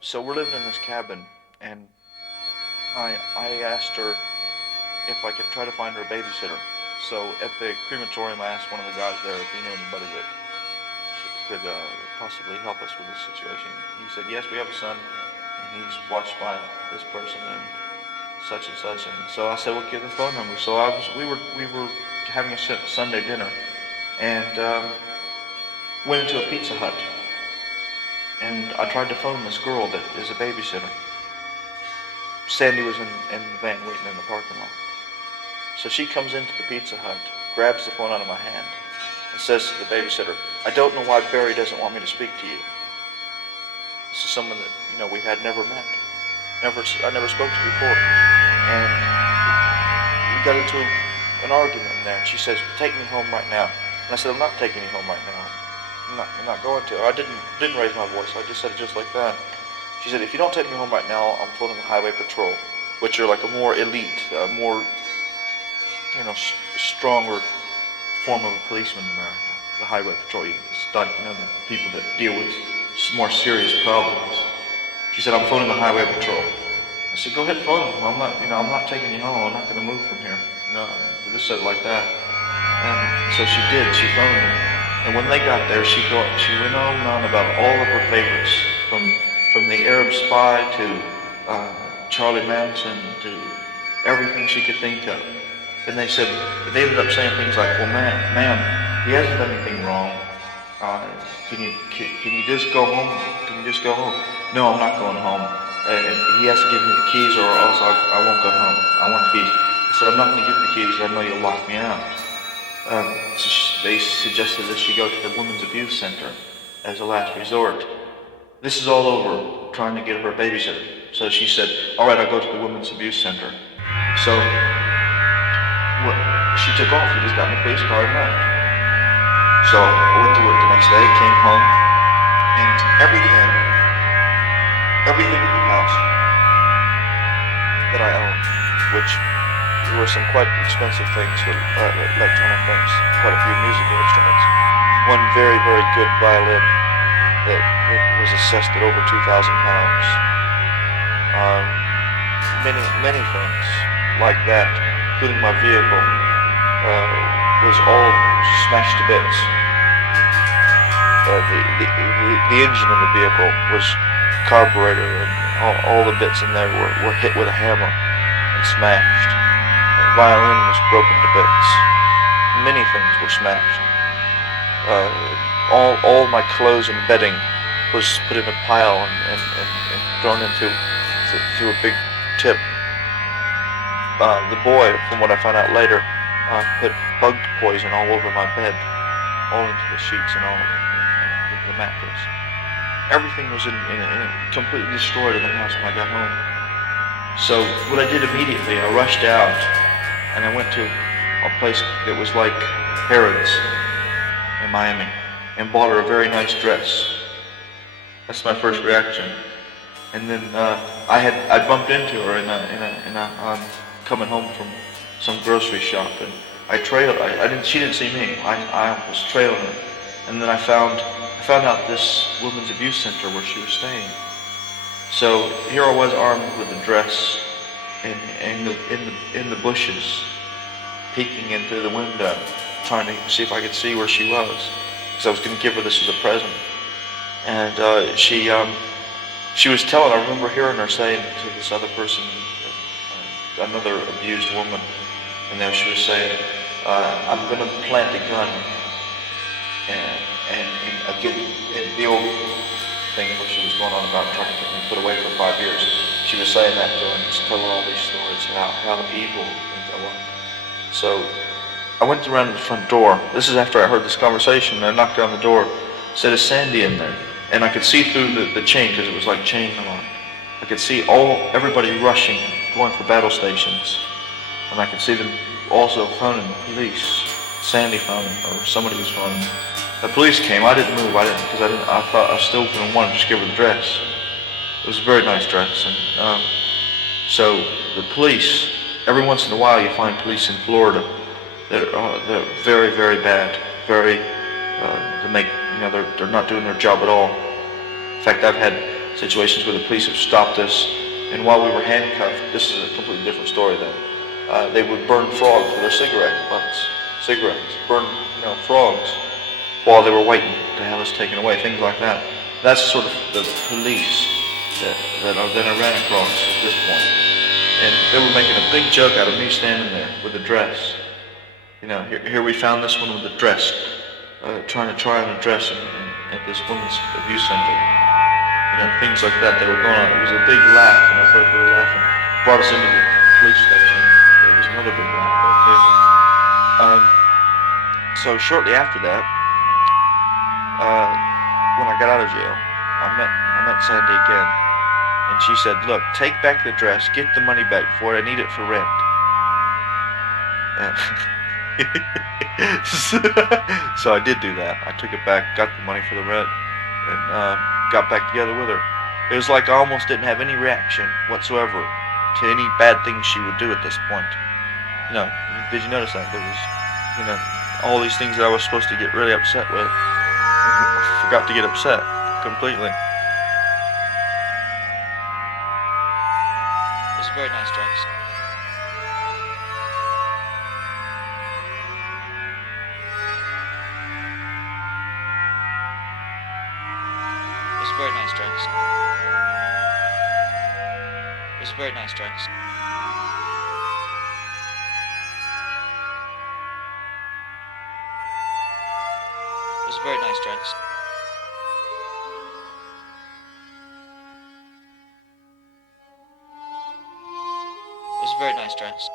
So we're living in this cabin, and I asked her if I could try to find her a babysitter. So at the crematorium, I asked one of the guys there if he knew anybody that could possibly help us with this situation. He said, yes, we have a son, and he's watched by this person and such and such. And so I said, well, give the phone number. So we were having a Sunday dinner, and went into a Pizza Hut, and I tried to phone this girl that is a babysitter. Sandy was in the van waiting in the parking lot. So she comes into the Pizza Hut, grabs the phone out of my hand, and says to the babysitter, I don't know why Barry doesn't want me to speak to you. This is someone that, we had never met. I never spoke to before. And we got into an argument there, and she says, take me home right now. And I said, I'm not taking you home right now. I'm not going to. I didn't raise my voice. I just said it just like that. She said, if you don't take me home right now, I'm phoning the Highway Patrol, which are like a more elite, more, stronger form of a policeman in America. The Highway Patrol, it's like, the people that deal with more serious problems. She said, I'm phoning the Highway Patrol. I said, go ahead, phone them. I'm not taking you home. I'm not going to move from here. I just said it like that. And so she did. She phoned them. And when they got there, she went on and on about all of her favorites, from the Arab Spy to Charlie Manson to everything she could think of. And they ended up saying things like, well, ma'am, he hasn't done anything wrong. Can you just go home? Can you just go home? No, I'm not going home. And he has to give me the keys, or else I won't go home. I want the keys. I said, I'm not going to give you the keys because I know you'll lock me out. So they suggested that she go to the Women's Abuse Center as a last resort. This is all over trying to get her a babysitter. So she said, all right, I'll go to the Women's Abuse Center. So she took off. He just got in the police car and left. So I went to work the next day, came home, and everything in the house that I owned, which were some quite expensive things, electronic things, quite a few musical instruments. One very, very good violin that was assessed at over 2,000 pounds. Many things like that, including my vehicle, was all smashed to bits. The engine of the vehicle was carburetor, and all the bits in there were hit with a hammer and smashed. The violin was broken to bits. Many things were smashed. All my clothes and bedding was put in a pile and thrown into a big tip. The boy, from what I found out later, put bug poison all over my bed, all into the sheets and all the mattress. Everything was completely destroyed in the house when I got home. So what I did immediately, I rushed out and I went to a place that was like Harrods in Miami and bought her a very nice dress. That's my first reaction. And then I bumped into her in a coming home from some grocery shop, and she didn't see me. I was trailing her, and then I found out this women's abuse center where she was staying. So here I was, armed with a dress, in the bushes, peeking into the window, trying to see if I could see where she was, because I was going to give her this as a present. And she was telling. I remember hearing her saying to this other person, another abused woman, and there she was saying, I'm going to plant a gun. And again, the old thing where she was going on about trying to get me put away for 5 years, she was saying that to him, just telling all these stories, how evil things I was. So I went around to the front door. This is after I heard this conversation, and I knocked on the door. Said, is Sandy in there? And I could see through the chain, because it was like chain alarm. I could see everybody rushing, going for battle stations. And I could see them also phoning the police. Sandy phoning, or somebody was phoning. The police came. I didn't move. Because I thought I still didn't want to just give her the dress. It was a very nice dress. And so the police, every once in a while you find police in Florida that are very, very bad. Very, they're not doing their job at all. In fact, I've had situations where the police have stopped us, and while we were handcuffed, this is a completely different story though. They would burn frogs with their cigarette butts, cigarettes, burn frogs while they were waiting to have us taken away, things like that. That's sort of the police that I ran across at this point. And they were making a big joke out of me standing there with a dress. Here we found this one with a dress, trying to try on a dress at this women's abuse center. Things like that. They were going on. It was a big laugh, and everybody were laughing. Brought us into the police station. There was another big laugh there too. So shortly after that, when I got out of jail, I met Sandy again, and she said, "Look, take back the dress, get the money back for it. I need it for rent." So I did do that. I took it back, got the money for the rent, and got back together with her. It was like I almost didn't have any reaction whatsoever to any bad things she would do at this point. Did you notice that? There was, all these things that I was supposed to get really upset with. I forgot to get upset completely. It was a very nice dress. It was a very nice dress. It was a very nice dress. It was a very nice dress. It was a very nice dress.